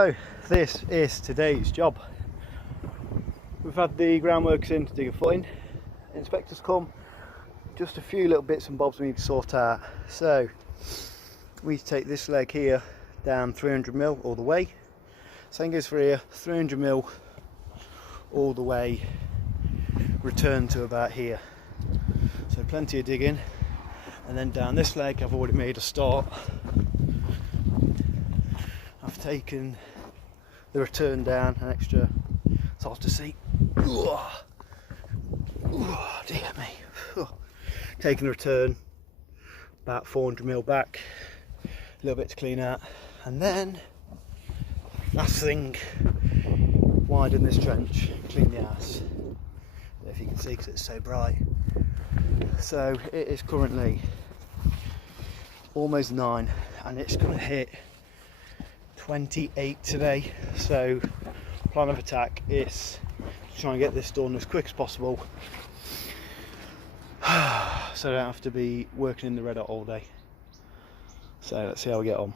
So this is today's job. We've had the groundworkers in to dig a footing. Inspectors come, just a few little bits and bobs we need to sort out. So we take this leg here down 300mm all the way. Same goes for here, 300mm all the way, return to about here. So plenty of digging. And then down this leg I've already made a start. I've taken the return down an extra, it's hard to see. Oh dear me. Taking the return about 400mm back, a little bit to clean out, and then last thing, widen this trench, clean the ass. If you can see because it's so bright. So it is currently almost 9 and it's going to hit 28 today. So plan of attack is to try and get this done as quick as possible so I don't have to be working in the red hot all day. So let's see how we get on.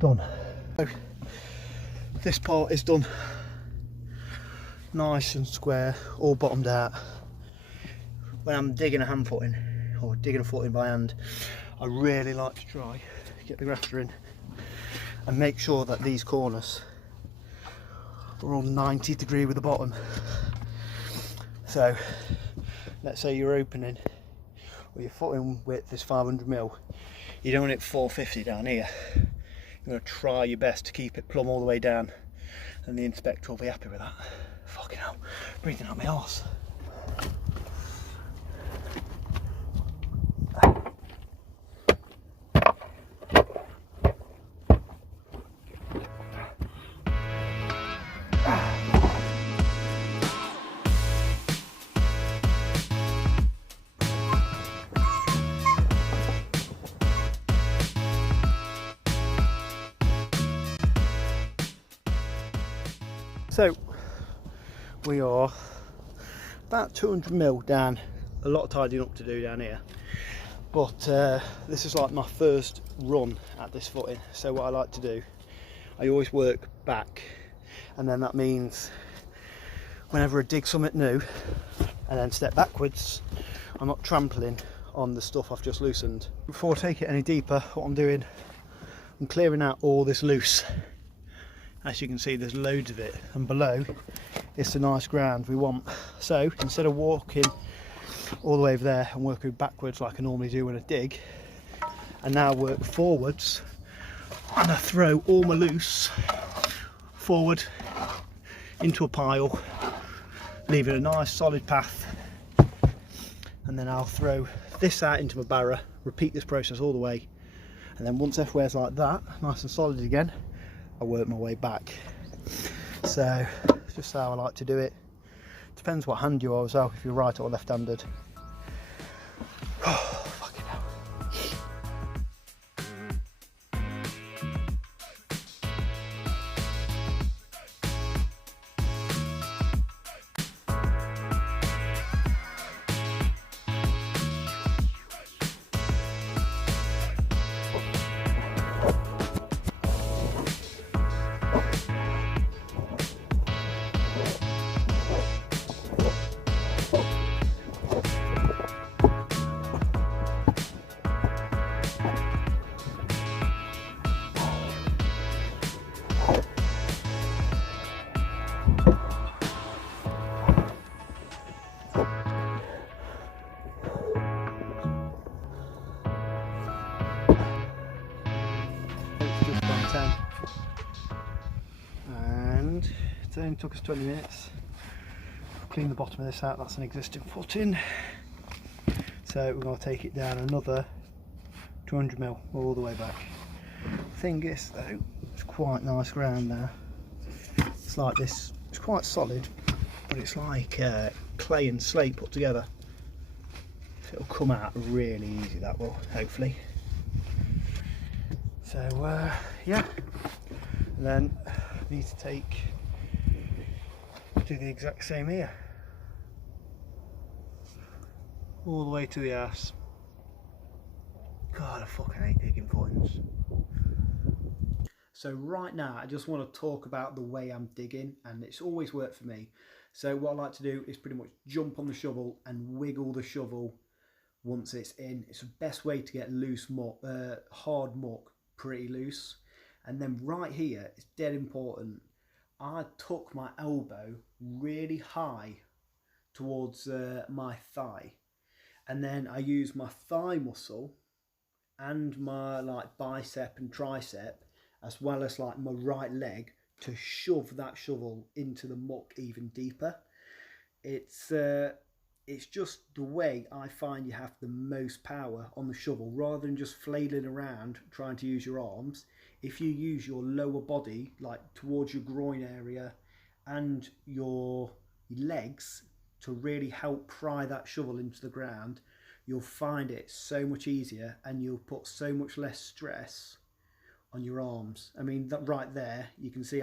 Done. So this part is done, nice and square, all bottomed out. When I'm digging a hand footing or digging a footing by hand, I really like to try get the grafter in and make sure that these corners are all 90 degree with the bottom. So let's say your opening or your footing width is 500mm, you don't want it 450 down here. You're going to try your best to keep it plumb all the way down, and the inspector will be happy with that. Fucking hell, breathing out my arse. So we are about 200mm down, a lot of tidying up to do down here, but this is like my first run at this footing. So what I like to do, I always work back, and then that means whenever I dig something new and then step backwards, I'm not trampling on the stuff I've just loosened. Before I take it any deeper, what I'm doing, I'm clearing out all this loose. As you can see, there's loads of it, and below it's the nice ground we want. So instead of walking all the way over there and working backwards like I normally do when I dig, I now work forwards and I throw all my loose forward into a pile, leaving a nice solid path, and then I'll throw this out into my barrow, repeat this process all the way, and then once everywhere's like that, nice and solid again, I work my way back. So it's just how I like to do it. Depends what hand you are as well, if you're right or left-handed. Fucking hell. And it only took us 20 minutes. Clean the bottom of this out, that's an existing footing. So we're going to take it down another 200mm all the way back. Thing is though, it's quite nice ground now. It's like this, it's quite solid, but it's like clay and slate put together. So it'll come out really easy, that will, hopefully. So yeah, and then I need to do the exact same here, all the way to the arse. God, I fucking hate digging footings. So right now I just want to talk about the way I'm digging, and it's always worked for me. So what I like to do is pretty much jump on the shovel and wiggle the shovel once it's in. It's the best way to get loose muck, hard muck pretty loose. And then right here, it's dead important, I tuck my elbow really high towards my thigh, and then I use my thigh muscle and my like bicep and tricep, as well as like my right leg, to shove that shovel into the muck even deeper. It's just the way I find you have the most power on the shovel, rather than just flailing around trying to use your arms. If you use your lower body, like towards your groin area and your legs, to really help pry that shovel into the ground, you'll find it so much easier, and you'll put so much less stress on your arms. I mean, that right there, you can see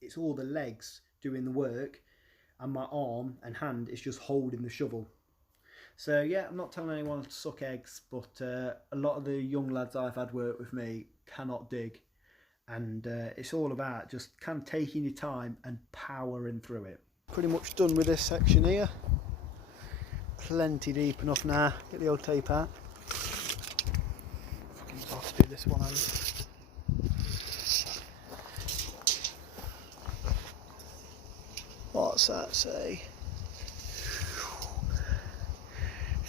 it's all the legs doing the work, and my arm and hand is just holding the shovel. So yeah, I'm not telling anyone to suck eggs, but a lot of the young lads I've had work with me cannot dig, and it's all about just kind of taking your time and powering through it. Pretty much done with this section here. Plenty deep enough now. Get the old tape out. Fucking hard to do this one hand. What's that say?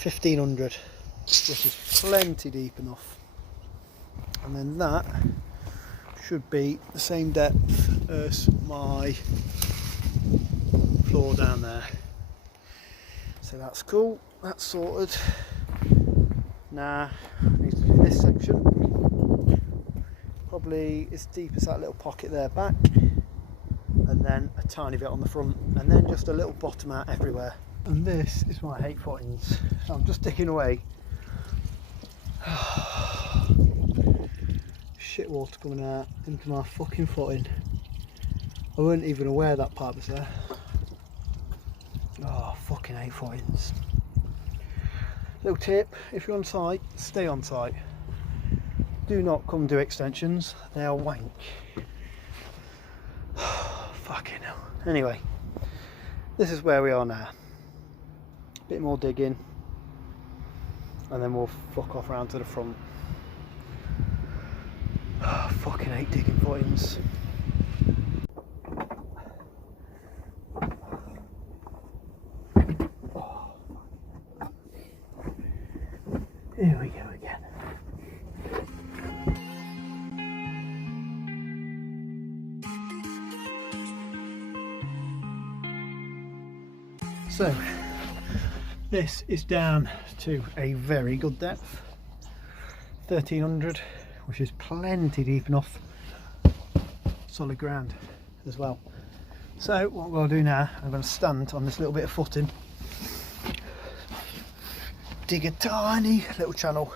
1500, which is plenty deep enough. And then that should be the same depth as my floor down there. So that's cool, that's sorted. Now I need to do this section, probably as deep as that little pocket there back, and then a tiny bit on the front, and then just a little bottom out everywhere. And this is why I hate footings. So I'm just digging away. Shit water coming out into my fucking footing. I weren't even aware that pipe was there. Oh, fucking hate footings. Little tip, if you're on site, stay on site. Do not come do extensions, they are wank. Fucking hell. Anyway, this is where we are now. Bit more digging, and then we'll fuck off round to the front. Fucking hate digging footings. Here we go again. So this is down to a very good depth, 1300, which is plenty deep enough, solid ground as well. So what we'll do now, I'm going to stand on this little bit of footing, dig a tiny little channel,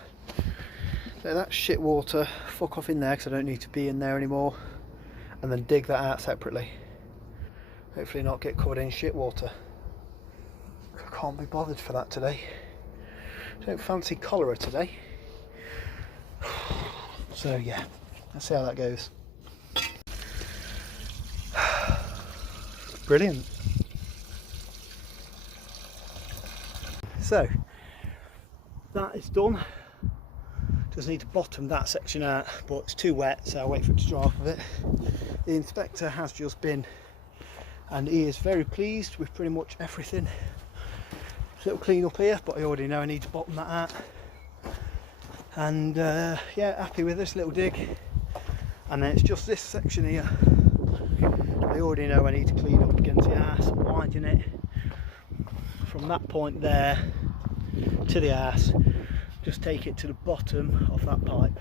let that shit water fuck off in there, because I don't need to be in there anymore, and then dig that out separately. Hopefully not get covered in shit water. I can't be bothered for that today. Don't fancy cholera today. So yeah, let's see how that goes. Brilliant. So that is done. Just need to bottom that section out, but it's too wet, so I'll wait for it to dry off of it. The inspector has just been, and he is very pleased with pretty much everything. Little clean up here, but I already know I need to bottom that out. And yeah, happy with this little dig. And then it's just this section here. I already know I need to clean up against the arse, widen it from that point there to the arse. Just take it to the bottom of that pipe,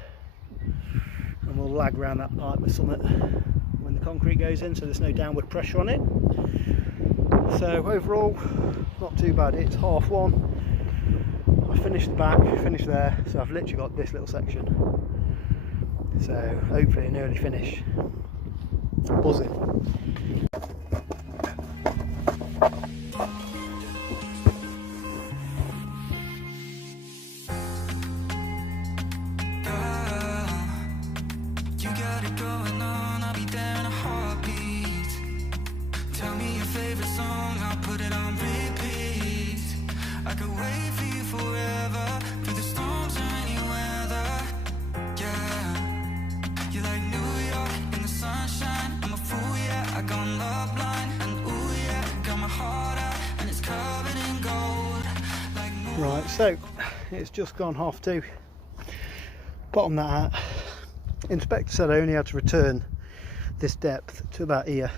and we'll lag around that pipe with something when the concrete goes in, so there's no downward pressure on it. So overall, not too bad. It's 1:30. I finished the back, finished there, so I've literally got this little section. So hopefully an early finish. Buzzing. You got it going on, I'll be there in a heartbeat. Tell me your favorite song, I'll put it on repeat. I could wait for you forever, through the storms or any weather. Yeah, you're like New York in the sunshine. I'm a fool, yeah, I got love line. And ooh yeah, got my heart out, and it's covered in gold like Right, so it's just gone 2:30. Bottom that out. Inspector said I only had to return this depth to about here,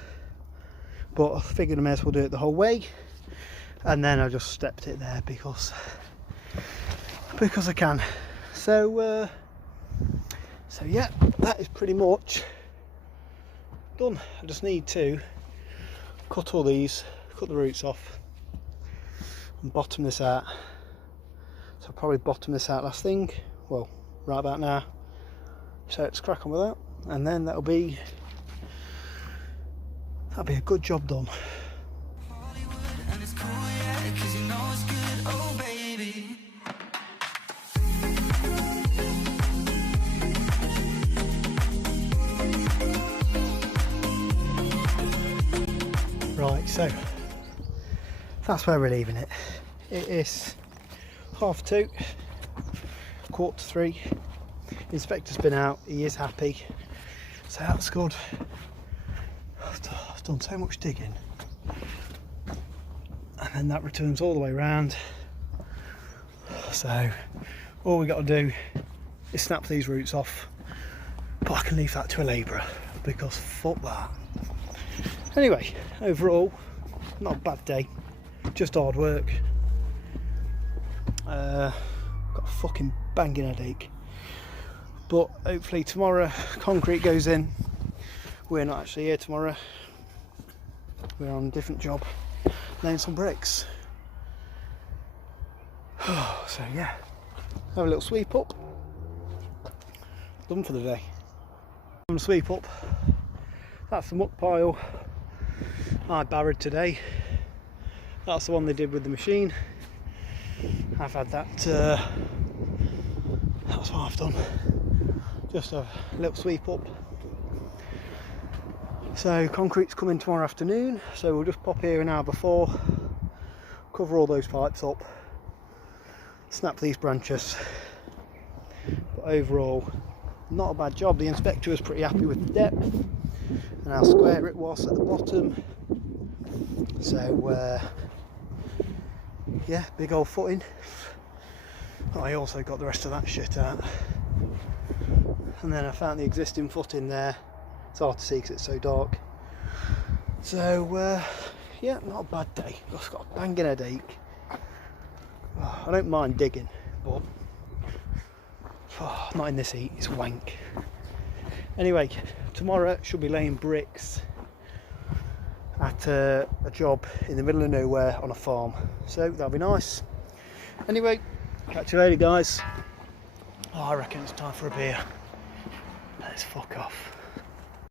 but I figured I may as well do it the whole way, and then I just stepped it there because I can. So yeah, that is pretty much done. I just need to cut all these, cut the roots off and bottom this out. So I'll probably bottom this out last thing, well, right about now. So let's crack on with that, and then that'll be a good job done. and it's cool, yeah, 'cause you know it's good, oh baby. Right, so that's where we're leaving it. It is 2:30, 2:45. The inspector's been out, he is happy, so that's good. I've done so much digging, and then that returns all the way around. So all we got to do is snap these roots off, but I can leave that to a labourer because fuck that. Anyway, overall, not a bad day, just hard work. Got a fucking banging headache, but hopefully tomorrow concrete goes in. We're not actually here tomorrow, we're on a different job, laying some bricks. So yeah, have a little sweep up, done for the day. I'm gonna sweep up, that's the muck pile I barrowed today. That's the one they did with the machine. I've had that, that's what I've done. Just a little sweep up. So concrete's coming tomorrow afternoon, so we'll just pop here an hour before, cover all those pipes up, snap these branches. But overall, not a bad job. The inspector was pretty happy with the depth and how square it was at the bottom. So yeah, big old footing. I also got the rest of that shit out, and then I found the existing footing there. It's hard to see because it's so dark. So yeah, not a bad day. I've got a banging headache. I don't mind digging, but not in this heat, it's wank. Anyway, tomorrow should be laying bricks at a job in the middle of nowhere on a farm, so that'll be nice. Anyway, catch you later guys. I reckon it's time for a beer. Let's fuck off.